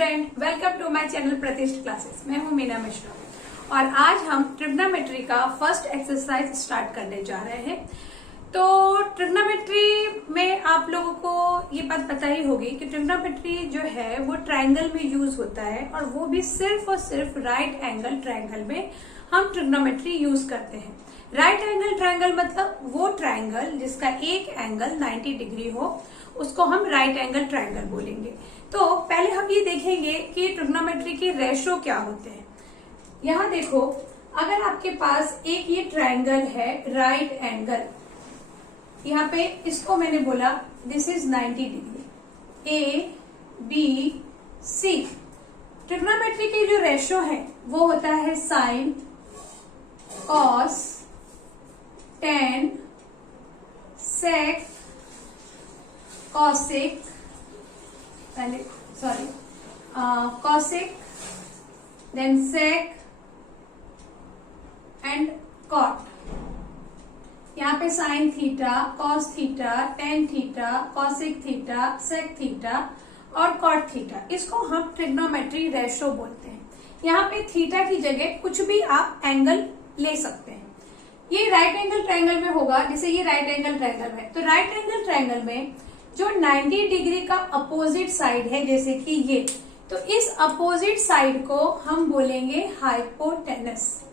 Student, welcome to my channel Pratishthit classes. मैं हूं मीना मिश्रा और आज हम ट्रिग्नोमेट्री का फर्स्ट एक्सरसाइज स्टार्ट करने जा रहे हैं। तो ट्रिग्नोमेट्री में आप लोगों को ये बात पता ही होगी कि ट्रिग्नोमेट्री जो है वो ट्रायंगल में यूज होता है और वो भी सिर्फ और सिर्फ राइट एंगल ट्रायंगल में हम ट्रिग्नोमेट्री यूज करते हैं। राइट एंगल ट्रायंगल मतलब वो ट्रायंगल जिसका एक एंगल 90 डिग्री हो, उसको हम राइट एंगल ट्रायंगल बोलेंगे। तो पहले हम ये देखेंगे कि ट्रिग्नोमेट्री के रेशो क्या होते हैं। यहाँ देखो, अगर आपके पास एक ये ट्रायंगल है राइट एंगल, यहाँ पे इसको मैंने बोला this is 90 degree, A B C. Trigonometry के जो रेशो है वो होता है sine, cos, tan, sec, cosec, पहले sorry cosec, then sec and cot. यहाँ पे sine theta, cos theta, tan theta, cosec theta, sec theta और कॉट थीटा, इसको हम ट्रिग्नोमेट्री रेशो बोलते हैं। यहाँ पे थीटा की जगह कुछ भी आप एंगल ले सकते हैं। ये राइट एंगल ट्रायंगल में होगा, जैसे ये राइट एंगल ट्रायंगल है, तो राइट एंगल ट्रायंगल में जो 90 डिग्री का अपोजिट साइड है, जैसे कि ये, तो इस अपोजिट साइड को हम बोलेंगे हाइपोटेनस।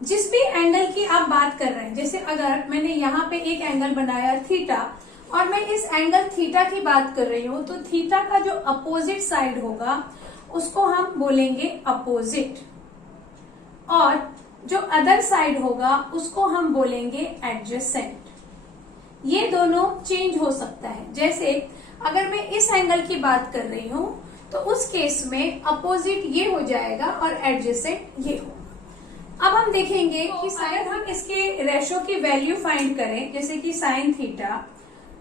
जिस भी एंगल की आप बात कर रहे हैं, जैसे अगर मैंने यहाँ पे एक एंगल बनाया थीटा और मैं इस एंगल थीटा की बात कर रही हूं, तो थीटा का जो अपोजिट साइड होगा उसको हम बोलेंगे अपोजिट, और जो अदर साइड होगा उसको हम बोलेंगे एडजेसेंट। ये दोनों चेंज हो सकता है। जैसे अगर मैं इस एंगल की बात कर रही हूं तो उस केस में अपोजिट ये हो जाएगा और एडजेसेंट ये होगा। अब हम देखेंगे कि अगर हम इसके रेशो की वैल्यू फाइंड करें, जैसे कि साइन थीटा,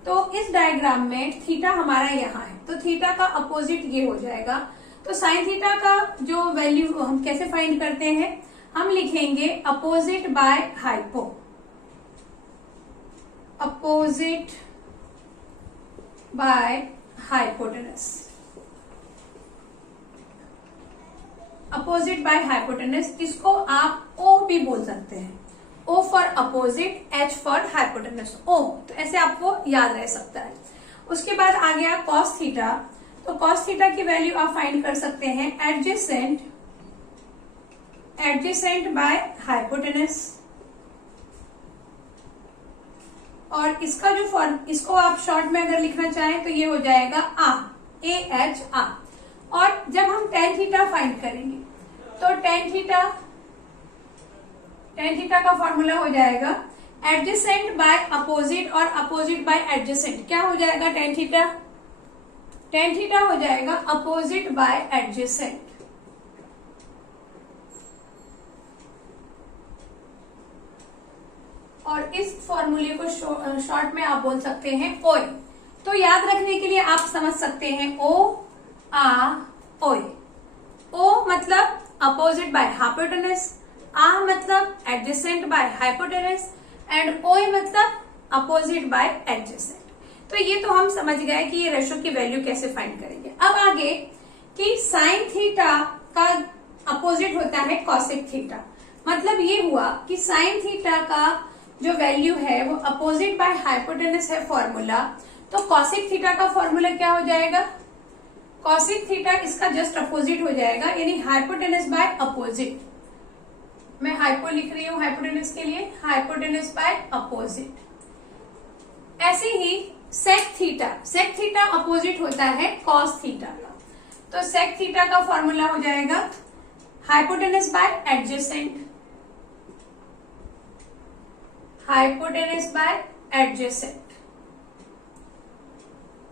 तो इस डायग्राम में थीटा हमारा यहाँ है, तो थीटा का अपोजिट ये हो जाएगा। तो साइन थीटा का जो वैल्यू हम कैसे फाइंड करते हैं, हम लिखेंगे opposite by hypo, opposite by hypotenuse, opposite by hypotenuse. इसको आप ओ भी बोल सकते हैं, O for opposite, H for hypotenuse, O. तो ऐसे आपको याद रह सकता है। उसके बाद आ गया कॉस थीटा, तो कॉस थीटा की वैल्यू आप फाइंड कर सकते हैं एडजेसेंट, एडजेसेंट बाय हाइपोटेनस, और इसका जो फॉर्म, इसको आप शॉर्ट में अगर लिखना चाहें तो ये हो जाएगा आ, ए एच आ। और जब हम टेन थीटा फाइंड करेंगे तो टेन थीटा का फॉर्मूला हो जाएगा एडजेसेंट बाय अपोजिट और अपोजिट बाय एडजेसेंट। क्या हो जाएगा टेन थीटा? टेन थीटा हो जाएगा अपोजिट बाय एडजेसेंट। और इस फॉर्मूले को शॉर्ट में आप बोल सकते हैं ओए। तो याद रखने के लिए आप समझ सकते हैं ओ आ ओए। ओ मतलब अपोजिट बाय हाइपोटेनस, आ मतलब एडजेसेंट बाय हाइपोटेनस एंड ओए मतलब अपोजिट बाय एडजेसेंट। तो ये तो हम समझ गए कि ये रेशो की वैल्यू कैसे फाइंड करेंगे। अब आगे कि साइन थीटा का अपोजिट होता है कॉसिक थीटा। मतलब ये हुआ कि साइन थीटा का जो वैल्यू है वो अपोजिट बाय हाइपोटेनस है फॉर्मूला, तो कॉसिक थीटा का फॉर्मूला क्या हो जाएगा? कॉसिक थीटा इसका जस्ट अपोजिट हो जाएगा, यानी हाइपोटेनस बाय अपोजिट। मैं हाइपो लिख रही हूं हाइपोटेनस के लिए, हाइपोटेनस बाय अपोजिट। ऐसे ही sec theta, sec theta opposite होता है कॉस थीटा का, तो सेक थीटा का फॉर्मूला हो जाएगा hypotenuse by adjacent, hypotenuse by adjacent.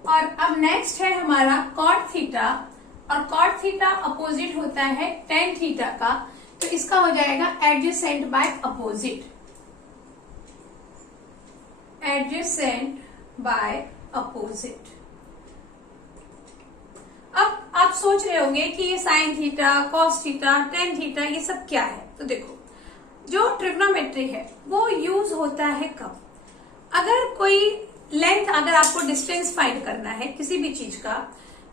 और अब नेक्स्ट है हमारा कॉट थीटा, और कॉट थीटा अपोजिट होता है टेन थीटा का, तो इसका हो जाएगा adjacent by opposite, adjacent by opposite. अब आप सोच रहे होंगे कि ये sine theta, cos theta, tan theta, ये सब क्या है। तो देखो, जो ट्रिग्नोमेट्री है वो यूज होता है कब? अगर कोई लेंथ, अगर आपको डिस्टेंस फाइंड करना है किसी भी चीज का,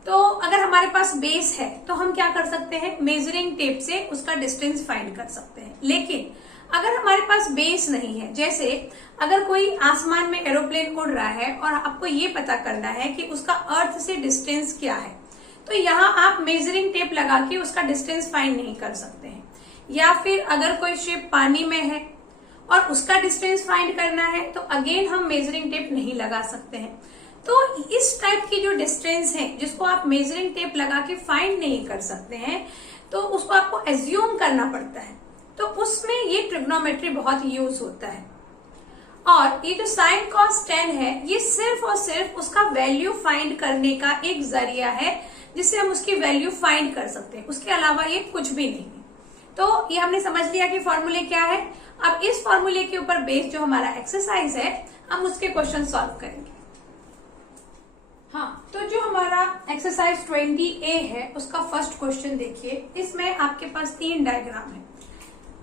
तो अगर हमारे पास बेस है तो हम क्या कर सकते हैं, मेजरिंग टेप से उसका डिस्टेंस फाइंड कर सकते हैं। लेकिन अगर हमारे पास बेस नहीं है, जैसे अगर कोई आसमान में एरोप्लेन उड़ रहा है और आपको ये पता करना है कि उसका अर्थ से डिस्टेंस क्या है, तो यहाँ आप मेजरिंग टेप लगा के उसका डिस्टेंस फाइंड नहीं कर सकते हैं। या फिर अगर कोई शिप पानी में है और उसका डिस्टेंस फाइंड करना है तो अगेन हम मेजरिंग टेप नहीं लगा सकते हैं। तो इस टाइप की जो डिस्टेंस है जिसको आप मेजरिंग टेप लगा के फाइंड नहीं कर सकते हैं, तो उसको आपको एज्यूम करना पड़ता है। तो उसमें ये ट्रिग्नोमेट्री बहुत यूज होता है। और ये जो साइन कॉस टेन है, ये सिर्फ और सिर्फ उसका वैल्यू फाइंड करने का एक जरिया है जिससे हम उसकी वैल्यू फाइंड कर सकते हैं। उसके अलावा ये कुछ भी नहीं है। तो ये हमने समझ लिया कि फॉर्मूले क्या है। अब इस फॉर्मूले के ऊपर बेस्ड जो हमारा एक्सरसाइज है, हम उसके क्वेश्चन सॉल्व करेंगे। हाँ, तो जो हमारा एक्सरसाइज 20A है उसका फर्स्ट क्वेश्चन देखिए। इसमें आपके पास 3 डायग्राम है।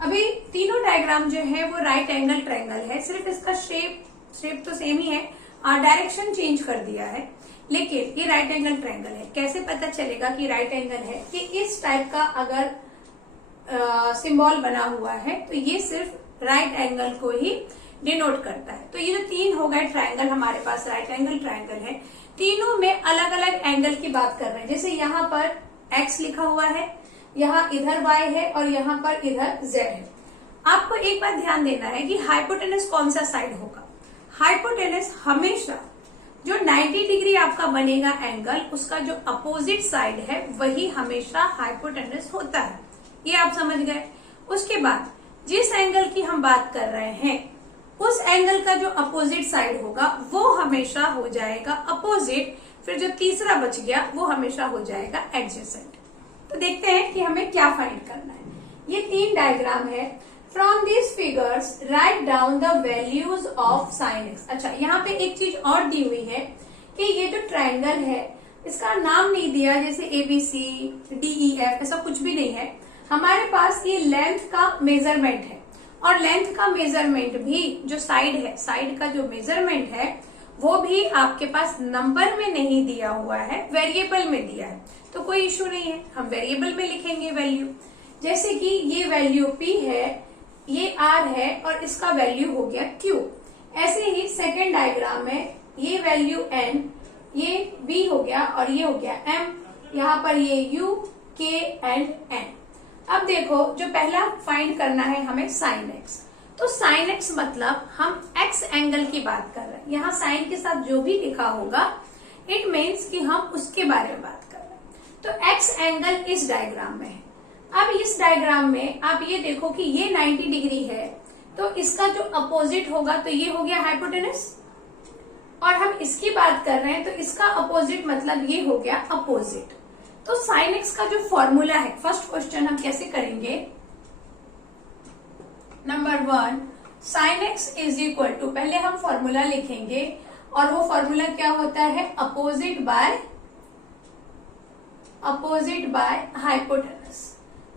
अभी तीनों डायग्राम जो है वो राइट एंगल ट्रायंगल है, सिर्फ इसका शेप तो सेम ही है, डायरेक्शन चेंज कर दिया है, लेकिन ये राइट एंगल ट्रायंगल है। कैसे पता चलेगा कि राइट एंगल है, कि इस टाइप का अगर सिंबल बना हुआ है तो ये सिर्फ राइट एंगल को ही डिनोट करता है। तो ये जो 3 हो गए ट्रायंगल हमारे पास राइट एंगल ट्रायंगल है, तीनों में अलग अलग एंगल की बात कर रहे हैं। जैसे यहाँ पर x लिखा हुआ है, यहाँ इधर y है और यहाँ पर इधर z है। आपको एक बात ध्यान देना है कि हाइपोटेनस कौन सा साइड होगा। हाइपोटेनस हमेशा जो 90 डिग्री आपका बनेगा एंगल, उसका जो अपोजिट साइड है वही हमेशा हाइपोटेनस होता है। ये आप समझ गए। उसके बाद जिस एंगल की हम बात कर रहे हैं उस एंगल का जो अपोजिट साइड होगा वो हमेशा हो जाएगा अपोजिट। फिर जो तीसरा बच गया वो हमेशा हो जाएगा एडजेसेंट। तो देखते हैं कि हमें क्या फाइंड करना है। ये 3 डायग्राम है। From this figures write down the values of sine x. अच्छा, यहाँ पे एक चीज और दी हुई है कि ये जो ट्रायंगल है इसका नाम नहीं दिया, जैसे ABC, DEF, ऐसा कुछ भी नहीं है। हमारे पास ये लेंथ का मेजरमेंट है और लेंथ का मेजरमेंट भी जो साइड है, साइड का जो मेजरमेंट है वो भी आपके पास नंबर में नहीं दिया हुआ है, वेरिएबल में दिया है। तो कोई इश्यू नहीं है, हम वेरिएबल में लिखेंगे वैल्यू। जैसे कि ये वैल्यू P है, ये R है और इसका वैल्यू हो गया Q। ऐसे ही सेकेंड डायग्राम में ये वैल्यू N, ये B हो गया और ये हो गया M, यहाँ पर ये U, K एंड N। अब देखो, जो पहला फाइंड करना है हमें साइन एक्स। तो साइन एक्स मतलब हम एक्स एंगल की बात कर रहे हैं। यहाँ साइन के साथ जो भी लिखा होगा इट मीन्स कि हम उसके बारे में बात कर रहे हैं। तो एक्स एंगल इस डायग्राम में है। अब इस डायग्राम में आप ये देखो कि ये 90 डिग्री है, तो इसका जो अपोजिट होगा तो ये हो गया हाइपोटेनस, और हम इसकी बात कर रहे हैं तो इसका अपोजिट मतलब ये हो गया अपोजिट। तो साइन एक्स का जो फॉर्मूला है, फर्स्ट क्वेश्चन हम कैसे करेंगे। Number 1, sine x is equal to, पहले हम फॉर्मूला लिखेंगे और वो फॉर्मूला क्या होता है, अपोजिट बाय हाइपोटेनस।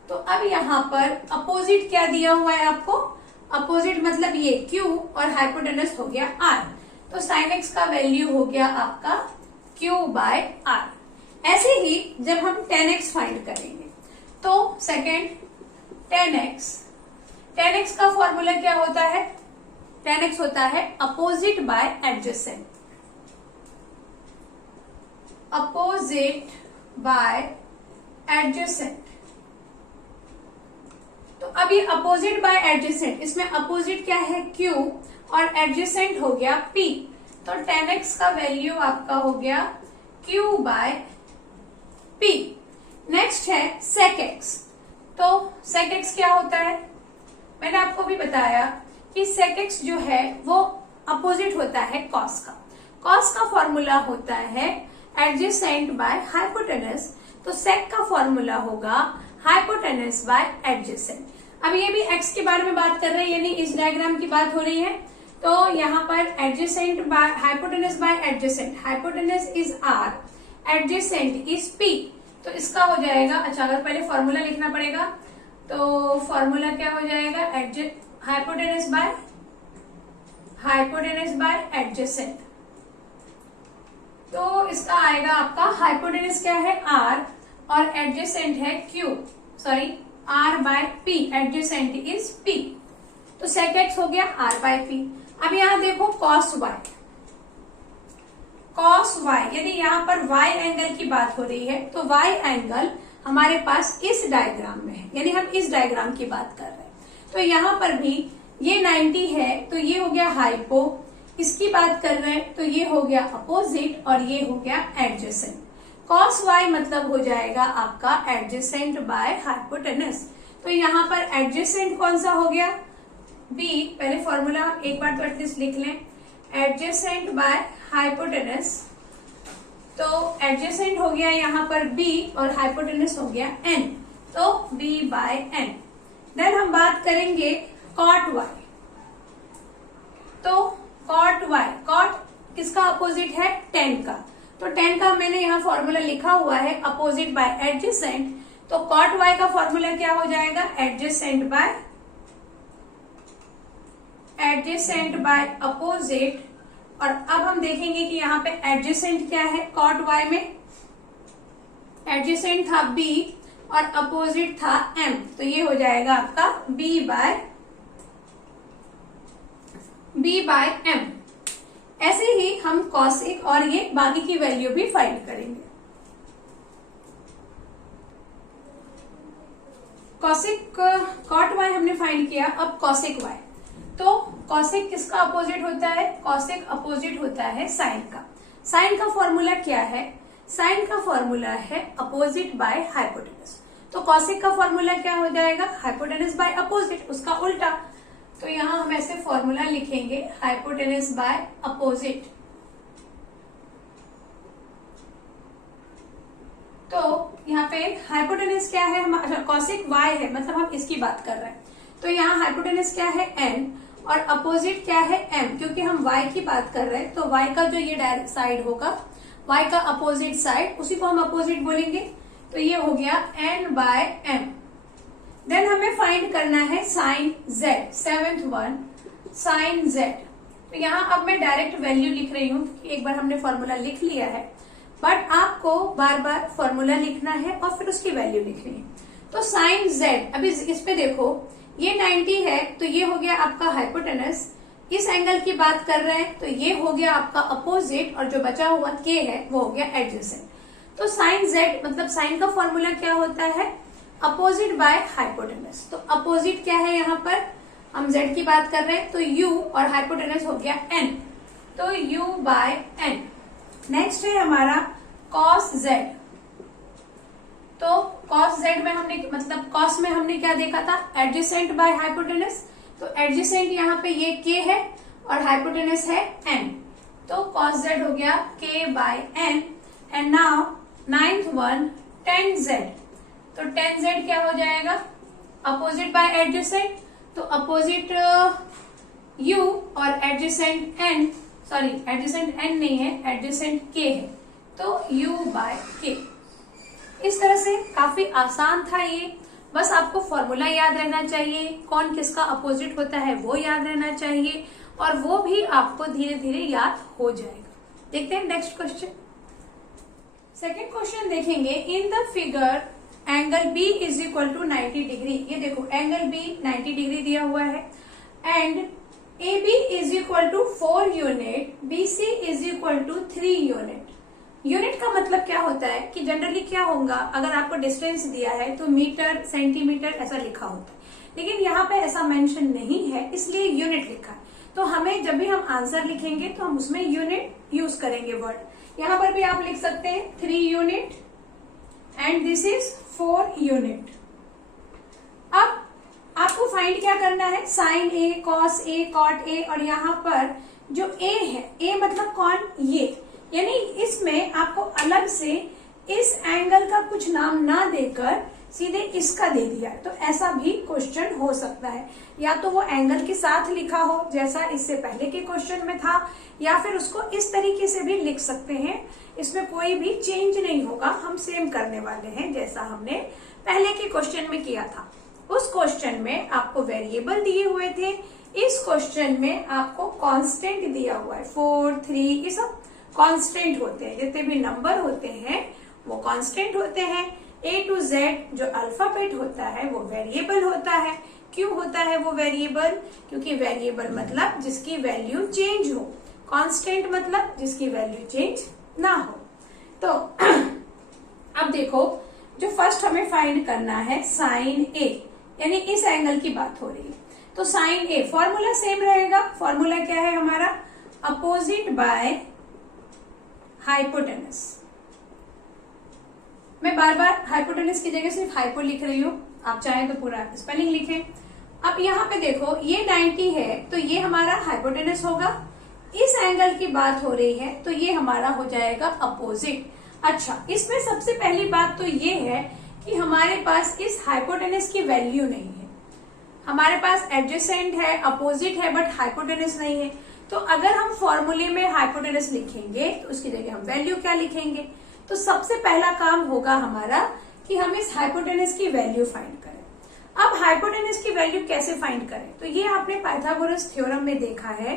तो अब यहाँ पर अपोजिट क्या दिया हुआ है आपको, अपोजिट मतलब ये Q और हाइपोटेनस हो गया R। तो साइन एक्स का वैल्यू हो गया आपका Q बाय R। ऐसे ही जब हम 10x फाइंड करेंगे तो सेकेंड 10x का फॉर्मूला क्या होता है, 10x होता है opposite by adjacent. Opposite by adjacent. तो अब ये अपोजिट बाय एडजेसेंट, इसमें अपोजिट क्या है Q और एडजेसेंट हो गया P। तो 10x का वैल्यू आपका हो गया Q बाय P। नेक्स्ट है sec x। तो sec x क्या होता है, मैंने आपको भी बताया कि sec x जो है वो अपोजिट होता है cos का। cos का फॉर्मूला होता है एडजेसेंट बाय हाइपोटेनस। तो sec का फॉर्मूला होगा हाइपोटेनस बाय एडजेसेंट। अब ये भी x के बारे में बात कर रहे हैं, यानी इस डायग्राम की बात हो रही है। तो यहाँ पर adjacent by hypotenuse by adjacent, hypotenuse is R, adjacent is P। तो इसका हो जाएगा, अच्छा अगर पहले फॉर्मूला लिखना पड़ेगा तो फॉर्मूला क्या हो जाएगा, हाइपोटेनस बाय एडजेसेंट। तो इसका आएगा आपका हाइपोटेनस क्या है r और एडजेसेंट है q, sorry r by p, adjacent is p, तो sec x हो गया r बाय p। अब यहां देखो cos y, cos y, यदि यहाँ पर y एंगल की बात हो रही है तो y एंगल हमारे पास इस डायग्राम में है, यानी हम इस डायग्राम की बात कर रहे हैं। तो यहाँ पर भी ये 90 है तो ये हो गया हाइपो, इसकी बात कर रहे हैं तो ये हो गया अपोजिट और ये हो गया एडजेसेंट। cos y मतलब हो जाएगा आपका एडजेसेंट बाय हाइपोटेनस। तो यहाँ पर एडजेसेंट कौन सा हो गया, b, पहले फॉर्मूला हम एक बार तो एटलीस्ट लिख लें, एडजेसेंट बाय हाइपोटेनस, तो एडजेसेंट हो गया यहाँ पर b और हाइपोटेनस हो गया n, तो b बाय n। देन हम बात करेंगे cot y, तो cot y, cot किसका अपोजिट है, tan का, तो tan का मैंने यहाँ फॉर्मूला लिखा हुआ है अपोजिट बाय एडजेसेंट, तो cot y का फॉर्मूला क्या हो जाएगा, एडजेसेंट बाय अपोजिट। और अब हम देखेंगे कि यहाँ पे एडजेसेंट क्या है, cot y में एडजेसेंट था b और अपोजिट था m, तो ये हो जाएगा आपका b बाय m। ऐसे ही हम कॉसिक और ये बाकी की वैल्यू भी फाइंड करेंगे। कॉसिक cot y हमने फाइंड किया, अब कॉसिक y, तो कॉसिक किसका अपोजिट होता है, कॉसिक अपोजिट होता है साइन का। साइन का फॉर्मूला क्या है, साइन का फॉर्मूला है अपोजिट बाय हाइपोटेनस, तो कॉसिक का फॉर्मूला क्या हो जाएगा, हाइपोटेनस बाय अपोजिट, उसका उल्टा। तो यहां हम ऐसे फॉर्मूला लिखेंगे हाइपोटेनस बाय अपोजिट, तो यहाँ पे हाइपोटेनस क्या है हमारा, कॉसिक y है, मतलब हम इसकी बात कर रहे हैं, तो यहाँ हाइपोटेनस क्या है n और अपोजिट क्या है m, क्योंकि हम y की बात कर रहे हैं तो y का जो ये डायरेक्ट साइड होगा, y का अपोजिट साइड, उसी को हम अपोजिट बोलेंगे, तो ये हो गया n बाय m। देन हमें फाइंड करना है sine z, 7th one sine z, तो यहाँ अब मैं डायरेक्ट वैल्यू लिख रही हूँ क्योंकि एक बार हमने फॉर्मूला लिख लिया है, बट आपको बार बार फॉर्मूला लिखना है और फिर उसकी वैल्यू लिखनी है। तो साइन z, अभी इस पे देखो ये 90 है तो ये हो गया आपका हाइपोटेनस, इस एंगल की बात कर रहे हैं तो ये हो गया आपका अपोजिट और जो बचा हुआ k है वो हो गया एडजेसेंट। तो साइन z मतलब साइन का फॉर्मूला क्या होता है, अपोजिट बाय हाइपोटेनस, तो अपोजिट क्या है, यहाँ पर हम z की बात कर रहे हैं तो u और हाइपोटेनस हो गया n, तो u बाय n। नेक्स्ट है हमारा cos z, तो cos z में हमने मतलब cos में हमने क्या देखा था, एडजेसेंट बाय हाइपोटेनस, तो एडजेसेंट यहाँ पे ये k है और हाइपोटेनस है n, तो cos z हो गया k by n। And now 9th one tan z, तो tan z क्या हो जाएगा, अपोजिट बाय एडजेसेंट, तो अपोजिट u और adjacent n, sorry adjacent n नहीं है, एडजेसेंट k है, तो u बाय k। इस तरह से काफी आसान था ये, बस आपको फॉर्मूला याद रहना चाहिए, कौन किसका अपोजिट होता है वो याद रहना चाहिए, और वो भी आपको धीरे धीरे याद हो जाएगा। देखते हैं नेक्स्ट क्वेश्चन। सेकेंड क्वेश्चन देखेंगे, in the figure angle B is equal to 90 degree, ये देखो एंगल B 90 डिग्री दिया हुआ है, and AB is equal to 4 unit, BC is equal to 3 unit. Unit का मतलब क्या होता है कि जनरली क्या होगा, अगर आपको डिस्टेंस दिया है तो मीटर सेंटीमीटर ऐसा लिखा होता है, लेकिन यहाँ पे ऐसा मेंशन नहीं है इसलिए यूनिट लिखा है। तो हमें जब भी हम आंसर लिखेंगे तो हम उसमें यूनिट यूज करेंगे वर्ड, यहाँ पर भी आप लिख सकते हैं 3 unit and this is 4 unit. अब आपको फाइंड क्या करना है, sine A, cos A, cot A, और यहाँ पर जो ए है, ए मतलब कौन, ये, यानी इसमें आपको अलग से इस एंगल का कुछ नाम ना देकर सीधे इसका दे दिया, तो ऐसा भी क्वेश्चन हो सकता है, या तो वो एंगल के साथ लिखा हो जैसा इससे पहले के क्वेश्चन में था, या फिर उसको इस तरीके से भी लिख सकते हैं, इसमें कोई भी चेंज नहीं होगा, हम सेम करने वाले हैं जैसा हमने पहले के क्वेश्चन में किया था। उस क्वेश्चन में आपको वेरिएबल दिए हुए थे, इस क्वेश्चन में आपको कांस्टेंट दिया हुआ है, 4, 3, ये सब कांस्टेंट होते हैं, जितने भी नंबर होते हैं वो कांस्टेंट होते हैं। ए टू जेड जो अल्फाबेट होता है वो वेरिएबल होता है। क्यों होता है वो वेरिएबल? क्योंकि वेरिएबल मतलब जिसकी वैल्यू चेंज हो, कांस्टेंट मतलब जिसकी वैल्यू चेंज ना हो। तो अब देखो, जो फर्स्ट हमें फाइंड करना है साइन ए, यानी इस एंगल की बात हो रही है। तो साइन ए फॉर्मूला सेम रहेगा। फॉर्मूला क्या है हमारा? Opposite by hypotenuse. मैं बार बार हाइपोटेनस की जगह सिर्फ हाइपो लिख रही हूं, आप चाहें तो पूरा स्पेलिंग लिखें। अब यहाँ पे देखो, ये 90 है तो ये हमारा हाइपोटेनस होगा। इस एंगल की बात हो रही है तो ये हमारा हो जाएगा अपोजिट। अच्छा, इसमें सबसे पहली बात तो ये है कि हमारे पास इस हाइपोटेनस की वैल्यू नहीं है। हमारे पास एडजेसेंट है, अपोजिट है, बट हाइपोटेनस नहीं है। तो अगर हम फॉर्मूले में हाइपोटेनस लिखेंगे तो उसकी जगह हम वैल्यू क्या लिखेंगे? तो सबसे पहला काम होगा हमारा कि हम इस हाइपोटेनस की वैल्यू फाइंड करें। अब हाइपोटेनस की वैल्यू कैसे फाइंड करें? तो ये आपने पाइथागोरस थ्योरम में देखा है।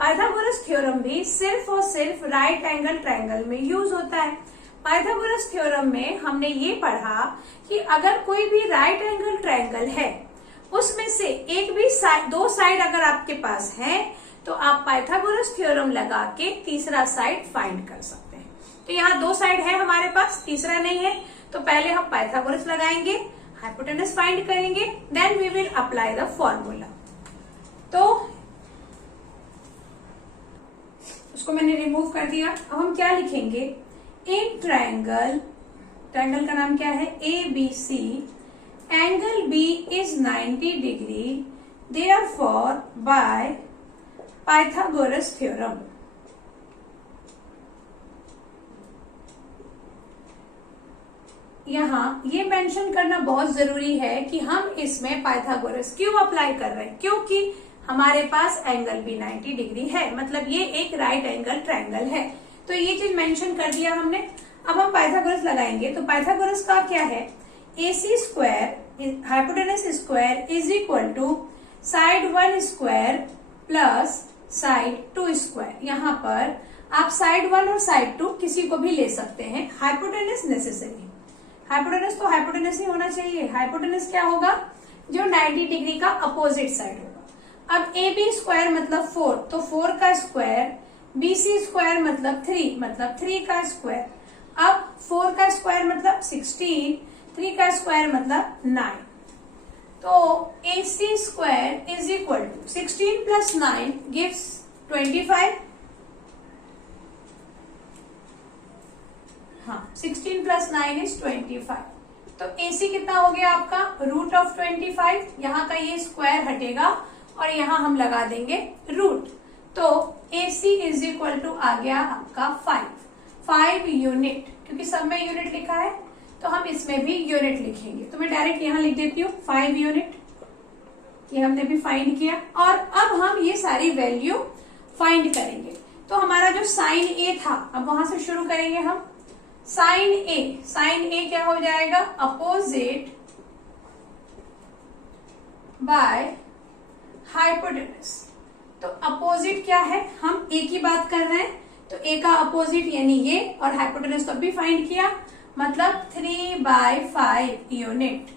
पाइथागोरस थ्योरम भी सिर्फ और सिर्फ राइट एंगल ट्रायंगल में यूज होता है। पाइथागोरस थ्योरम में हमने ये पढ़ा कि अगर कोई भी राइट एंगल ट्रायंगल है, उसमें से एक भी दो साइड अगर आपके पास है तो आप पाइथागोरस थ्योरम लगा के तीसरा साइड फाइंड कर सकते हैं। तो यहाँ दो साइड है हमारे पास, तीसरा नहीं है, तो पहले हम पाइथागोरस लगाएंगे, हाइपोटेनस फाइंड करेंगे, then we will apply the formula. तो उसको मैंने रिमूव कर दिया। अब हम क्या लिखेंगे? इन ट्रायंगल, ट्रायंगल का नाम क्या है? ABC, angle B is 90 degree, therefore by Pythagoras theorem. यहाँ ये मेंशन करना बहुत जरूरी है कि हम इसमें पाइथागोरस क्यों अप्लाई कर रहे हैं, क्योंकि हमारे पास एंगल भी 90 डिग्री है, मतलब ये एक राइट एंगल ट्रायंगल है। तो ये चीज मेंशन कर दिया हमने। अब हम पाइथागोरस लगाएंगे। तो पाइथागोरस का क्या है? AC square hypotenuse square is equal to side 1 square plus side 2 square. यहाँ पर आप साइड 1 और साइड 2 किसी को भी ले सकते हैं। हाइपोटेनस नेसेसरी, हाइपोटेनस तो हाइपोटेनस ही होना चाहिए। हाइपोटेनस क्या होगा? जो 90 डिग्री का अपोजिट साइड होगा। अब AB स्क्वायर मतलब 4, तो 4 का स्क्वायर, BC स्क्वायर मतलब 3, मतलब 3 का स्क्वायर। अब 4 का स्क्वायर मतलब 16, 3 का स्क्वायर मतलब 9। तो AC square is equal to 16 plus 9 gives 25। हाँ, 16 प्लस 9 इज 25। तो AC कितना हो गया आपका? Root of 25। यहाँ का ये स्क्वायर हटेगा और यहाँ हम लगा देंगे रूट। तो AC इज इक्वल टू आ गया आपका 5 यूनिट, क्योंकि सब में यूनिट लिखा है तो हम इसमें भी यूनिट लिखेंगे। तो मैं डायरेक्ट यहाँ लिख देती हूँ 5 यूनिट। ये हमने भी फाइंड किया और अब हम ये सारी वैल्यू फाइंड करेंगे। तो हमारा जो साइन ए था, अब वहां से शुरू करेंगे हम। साइन ए क्या हो जाएगा? Opposite by hypotenuse. तो अपोजिट क्या है? हम ए की बात कर रहे हैं, तो ए का अपोजिट यानी ये, और हाइपोटेनस तो अभी फाइंड किया, मतलब 3/5 यूनिट।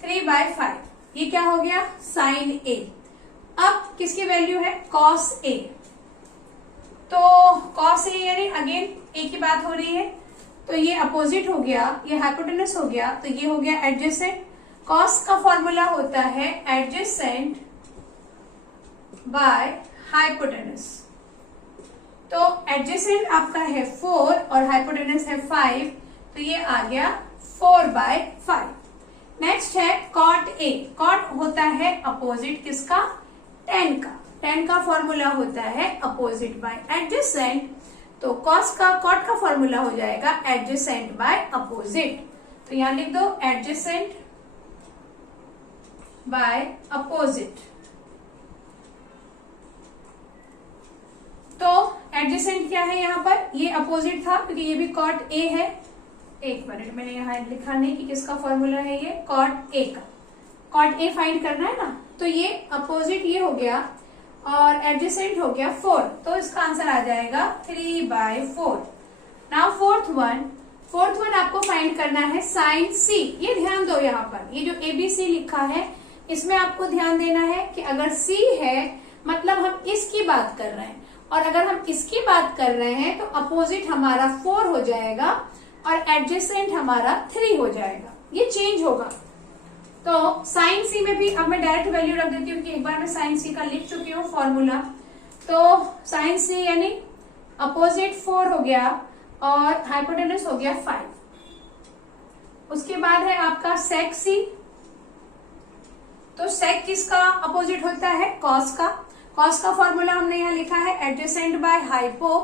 3/5 ये क्या हो गया? साइन ए। अब किसकी वैल्यू है? Cos A. तो कॉस ए यानी अगेन ए की बात हो रही है, तो ये अपोजिट हो गया, ये हाइपोटेनस हो गया, तो ये हो गया एडजेसेंट। कॉस का फॉर्मूला होता है एडजेसेंट बाय हाइपोटेनस। तो एडजेसेंट आपका है 4 और हाइपोटेनस है 5, तो ये आ गया 4/5। नेक्स्ट है कॉट ए। कॉट होता है अपोजिट किसका? tan का। tan का फॉर्मूला होता है अपोजिट बाय एडजेसेंट। तो कॉस का, कॉट का फॉर्मूला हो जाएगा एडजेसेंट बाय अपोजिट। तो यहां लिख दो एडजेसेंट बाय अपोजिट। तो एडजेसेंट क्या है यहाँ पर? ये अपोजिट था क्योंकि ये भी कॉट ए है। एक मिनट, मैंने यहाँ लिखा नहीं कि किसका फॉर्मूला है, ये कॉट ए का। कॉट ए फाइंड करना है ना, तो ये अपोजिट ये हो गया और एडजेसेंट हो गया 4, तो इसका आंसर आ जाएगा 3/4। नाउ फोर्थ वन आपको फाइंड करना है साइन सी। ये ध्यान दो, यहाँ पर ये जो ABC लिखा है इसमें आपको ध्यान देना है कि अगर C है मतलब हम इसकी बात कर रहे हैं, और अगर हम इसकी बात कर रहे हैं तो अपोजिट हमारा 4 हो जाएगा और एडजेसेंट हमारा 3 हो जाएगा। ये चेंज होगा। तो साइन सी में भी अब मैं डायरेक्ट वैल्यू रख देती हूँ कि एक बार मैं साइन सी का लिख चुकी हूँ फॉर्मूला। तो साइन सी यानी अपोजिट 4 हो गया और हाइपोटेनस हो गया 5। उसके बाद है आपका सेक सी। तो सेक किसका अपोजिट होता है? कॉस का। कॉस का फॉर्मूला हमने यहाँ लिखा है एडजेसेंट बाय हाइपो,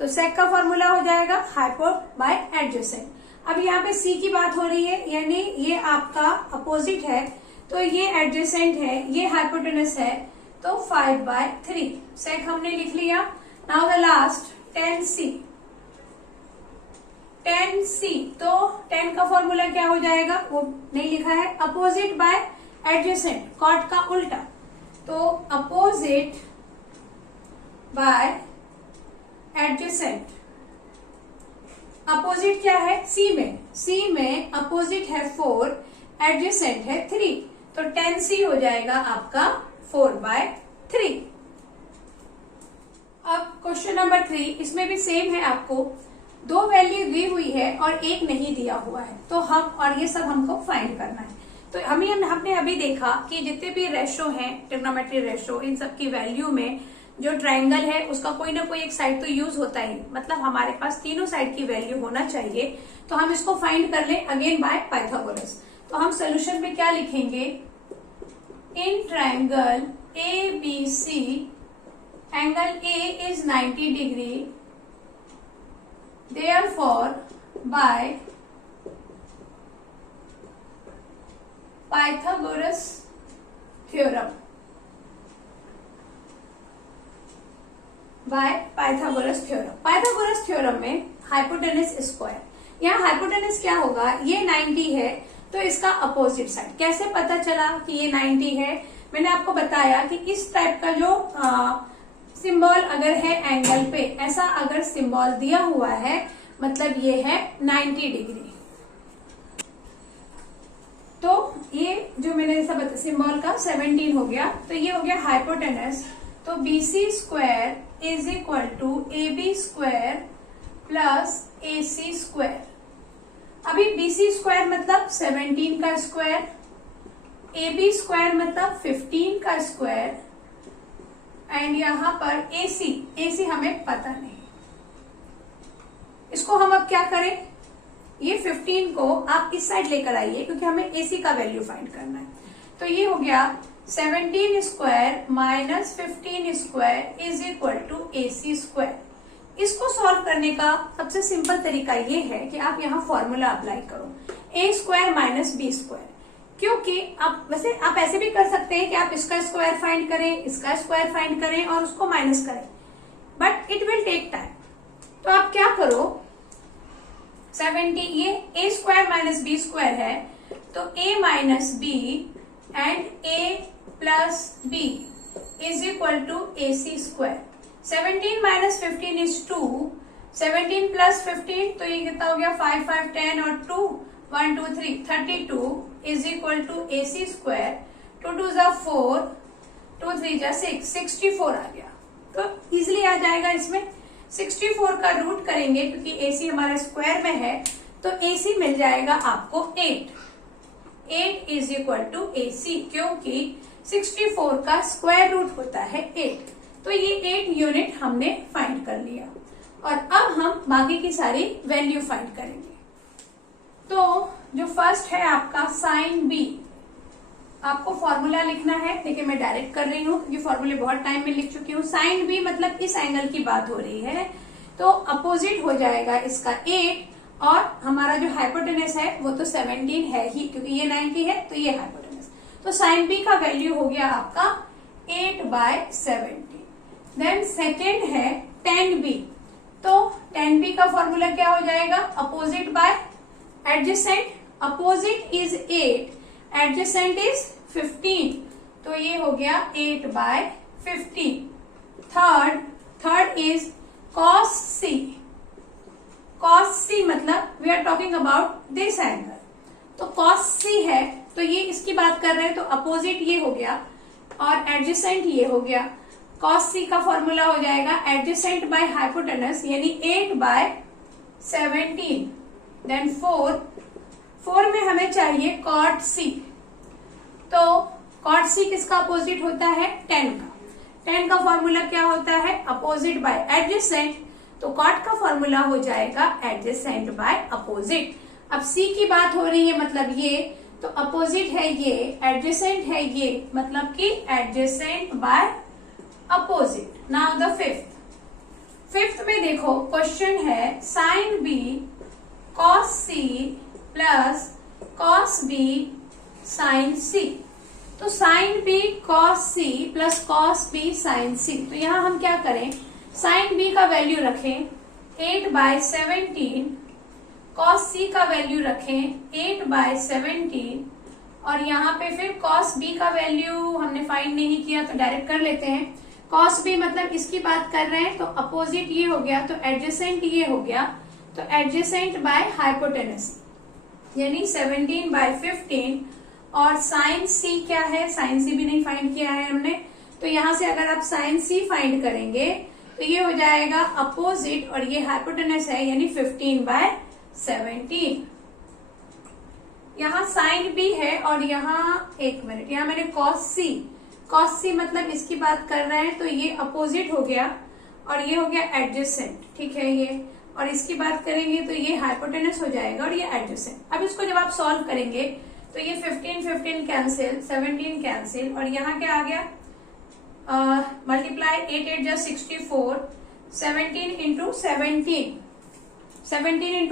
तो सेक का फॉर्मूला हो जाएगा हाइपो बाय एडजेसेंट। अब यहाँ पे सी की बात हो रही है, यानी ये आपका अपोजिट है, तो ये एडजेसेंट है, ये हाइपोटेनस है, तो 5/3 सेक हमने लिख लिया। Now the last 10C। 10C, तो 10 का फॉर्मूला क्या हो जाएगा वो नहीं लिखा है, अपोजिट बाय एडजेसेंट, कॉट का उल्टा, तो अपोजिट बाय एडजेसेंट। अपोजिट क्या है? सी में अपोजिट है 4, एडजेसेंट है 3, तो 10C हो जाएगा आपका 4/3। अब क्वेश्चन नंबर 3, इसमें भी सेम है, आपको 2 वैल्यू दी हुई है और एक नहीं दिया हुआ है, तो हम और ये सब हमको फाइंड करना है। तो हमने अभी देखा कि जितने भी रेशो हैं, ट्रिग्नोमेट्री रेशो, इन सब की वैल्यू में जो ट्रायंगल है उसका कोई ना कोई एक साइड तो यूज होता ही, मतलब हमारे पास तीनों साइड की वैल्यू होना चाहिए। तो हम इसको फाइंड कर लें अगेन बाय पाइथागोरस। तो हम सोल्यूशन में क्या लिखेंगे? In triangle ABC angle A is 90 degree, therefore by Pythagoras theorem, by Pythagoras theorem. Pythagoras theorem में हाइपोटेनस स्क्वायर, यहाँ हाइपोटेनस क्या होगा? ये 90 है, तो इसका अपोजिट साइड कैसे पता चला कि ये 90 है? मैंने आपको बताया कि इस टाइप का जो सिंबल अगर है एंगल पे, ऐसा अगर सिंबल दिया हुआ है मतलब ये है 90 डिग्री। तो ये जो मैंने सब सिंबल का 17 हो गया, तो ये हो गया हाइपोटेनस। तो BC square is equal to AB square plus AC square. अभी BC स्क्वायर मतलब 17 का स्क्वायर, AB स्क्वायर मतलब 15 का स्क्वायर, एंड यहाँ पर AC हमें पता नहीं। इसको हम अब क्या करें? ये 15 को आप इस साइड लेकर आइए क्योंकि हमें AC का वैल्यू फाइंड करना है। तो ये हो गया 17 square minus 15 square is equal to AC square. इसको सॉल्व करने का सबसे सिंपल तरीका ये है कि आप यहाँ फॉर्मूला अप्लाई करो, A square minus B square. क्योंकि आप वैसे आप ऐसे भी कर सकते हैं कि आप इसका स्क्वायर फाइंड करें, इसका स्क्वायर फाइंड करें और उसको माइनस करें, but it will take time. तो आप क्या करो, 70 ये A square minus B square है, तो A minus B and A plus B is equal to AC square. 17 minus 15 is 2, 17 plus 15 तो ये कितना हो गया 5 5 10 और 2 1 2 3 32 is equal to AC square. 2 2 जा 4, 2 3 जा 6, 64 आ गया। तो इजिली आ जाएगा। इसमें 64 का रूट करेंगे क्योंकि AC हमारे स्क्वायर में है, तो AC मिल जाएगा आपको 8 इज इक्वल टू AC, क्योंकि 64 का स्क्वायर रूट होता है 8। तो ये 8 यूनिट हमने फाइंड कर लिया और अब हम बाकी की सारी वैल्यू फाइंड करेंगे। तो जो फर्स्ट है आपका साइन B, आपको फॉर्मूला लिखना है, देखिए मैं डायरेक्ट कर रही हूँ क्योंकि फॉर्मूले बहुत टाइम में लिख चुकी हूँ। साइन B मतलब इस एंगल की बात हो रही है, तो अपोजिट हो जाएगा इसका 8 और हमारा जो हाइपोटेनस है वो तो 17 है ही, क्योंकि ये 90 है तो ये हाइपोटेनस। तो साइन B का वैल्यू हो गया आपका 8/17। देन सेकेंड है 10B, तो 10B का फॉर्मूला क्या हो जाएगा? Opposite by adjacent. Opposite is 8, adjacent is 15, तो ये हो गया 8/15। 15. Third is cos C. cos C मतलब we are talking about this angle. तो cos C है तो ये इसकी बात कर रहे हैं, तो अपोजिट ये हो गया और एडजेसेंट ये हो गया. cos C का फॉर्मूला हो जाएगा एडजेसेंट बाय हाइपोटेनस यानी 8/17. देन 4 में हमें चाहिए cot C. तो cot C किसका अपोजिट होता है? tan का. tan का फॉर्मूला क्या होता है? Opposite by adjacent. तो cot का फॉर्मूला हो जाएगा एडजेसेंट बाय अपोजिट. अब C की बात हो रही है मतलब ये, तो अपोजिट है ये, एडजेसेंट है ये, मतलब कि adjacent by opposite. Now the fifth में देखो क्वेश्चन है sin B cos C plus cos B sin C. तो sin B cos C plus cos B sin C. तो यहां हम क्या करें, sin B का वैल्यू रखें 8/17, cos C का वैल्यू रखें 8/17 और यहाँ पे फिर cos B का वैल्यू हमने फाइंड नहीं किया तो डायरेक्ट कर लेते हैं. cos B मतलब इसकी बात कर रहे हैं तो अपोजिट ये हो गया, तो एडजेसेंट ये हो गया, तो एडजेसेंट बाय हाइपोटेनस यानी 17/15. और sin C क्या है? sin C भी नहीं फाइंड किया है हमने, तो यहां से अगर आप sin C फाइंड करेंगे तो ये हो जाएगा अपोजिट और ये हाइपोटेनस है यानी 15/17. यहाँ sin B है और यहाँ एक मिनट, यहाँ मैंने cos C मतलब इसकी बात कर रहे हैं तो ये अपोजिट हो गया और ये हो गया एडजेसेंट. ठीक है ये, और इसकी बात करेंगे तो ये हाइपोटेनस हो जाएगा और ये एडजेसेंट. अब इसको जब आप सॉल्व करेंगे तो ये 15 कैंसिल, 17 कैंसिल और यहाँ क्या आ गया, मल्टीप्लाई 8 8 64, 17 इंटू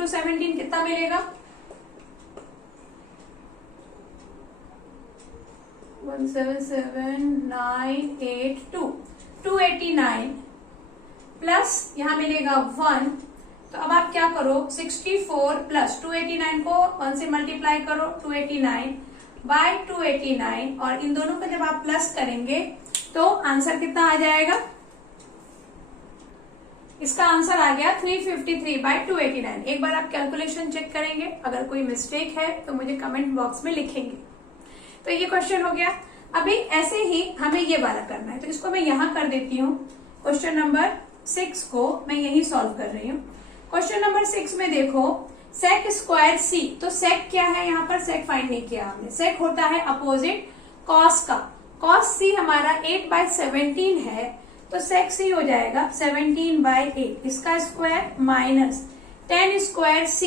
17 कितना मिलेगा? 177,982 289 प्लस यहाँ मिलेगा 1. तो अब आप क्या करो, 64 प्लस 289 को 1 से मल्टीप्लाई करो, 289/289 और इन दोनों को जब आप प्लस करेंगे तो आंसर कितना आ जाएगा? इसका आंसर आ गया 353/289. एक बार आप कैलकुलेशन चेक करेंगे, अगर कोई मिस्टेक है तो मुझे कमेंट बॉक्स में लिखेंगे. तो ये क्वेश्चन हो गया. अभी ऐसे ही हमें ये वाला करना है तो इसको मैं यहां कर देती हूँ. क्वेश्चन नंबर 6 को मैं यही सॉल्व कर रही हूँ. क्वेश्चन नंबर 6 में देखो sec स्क्वायर C. तो sec क्या है? यहाँ पर sec फाइंड नहीं किया हमने. sec होता है अपोजिट cos का. cos C हमारा 8/17 है तो sec C हो जाएगा 17/8. इसका square minus tan square C.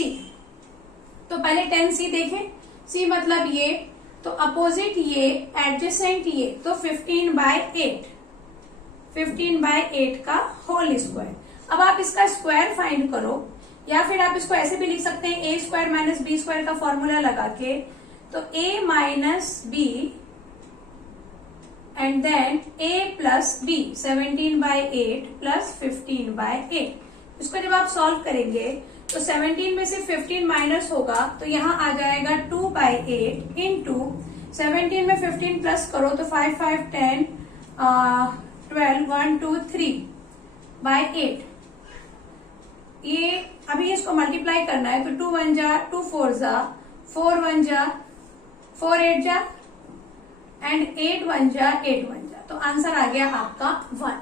तो पहले tan C देखें. C मतलब ये, तो अपोजिट ये, एडजेसेंट ये, तो 15/8 का होल स्क्वायर. अब आप इसका स्क्वायर फाइंड करो या फिर आप इसको ऐसे भी लिख सकते हैं a square minus b square का फॉर्मूला लगा के. तो a minus b and then a plus b 17/8 plus 15/8. इसको जब आप सॉल्व करेंगे तो 17 में से 15 माइनस होगा तो यहाँ आ जाएगा 2/8 इंटू 17 में 15 प्लस करो तो 5 5 10 12 1 2 3/8. ये अभी इसको मल्टीप्लाई करना है तो 2 1 जा 2 4 जा 4 1 जा 4 8 जा एंड 8 1 जा 8 1 जा. तो आंसर आ गया आपका 1.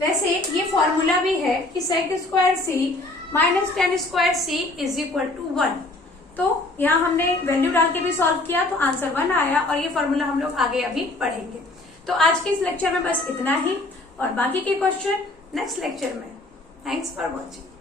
वैसे ये फॉर्मूला भी है कि sec square C minus tan square C is equal to 1. तो यहाँ हमने वैल्यू डाल के भी सॉल्व किया तो आंसर 1 आया और ये फॉर्मूला हम लोग आगे अभी पढ़ेंगे. तो आज के इस लेक्चर में बस इतना ही और बाकी के क्वेश्चन नेक्स्ट लेक्चर में. Thanks for watching.